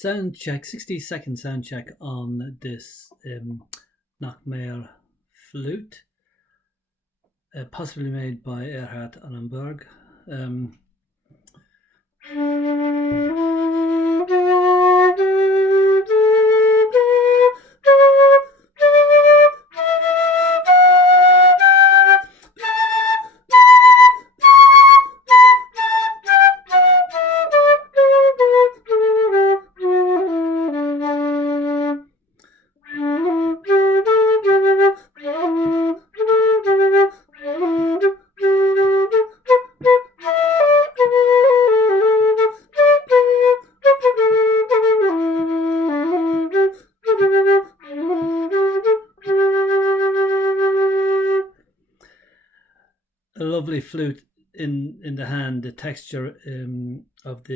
sound check, 60-second sound check on this Nach Meyer flute, possibly made by Wunnenberg. A lovely flute in the hand, the texture of the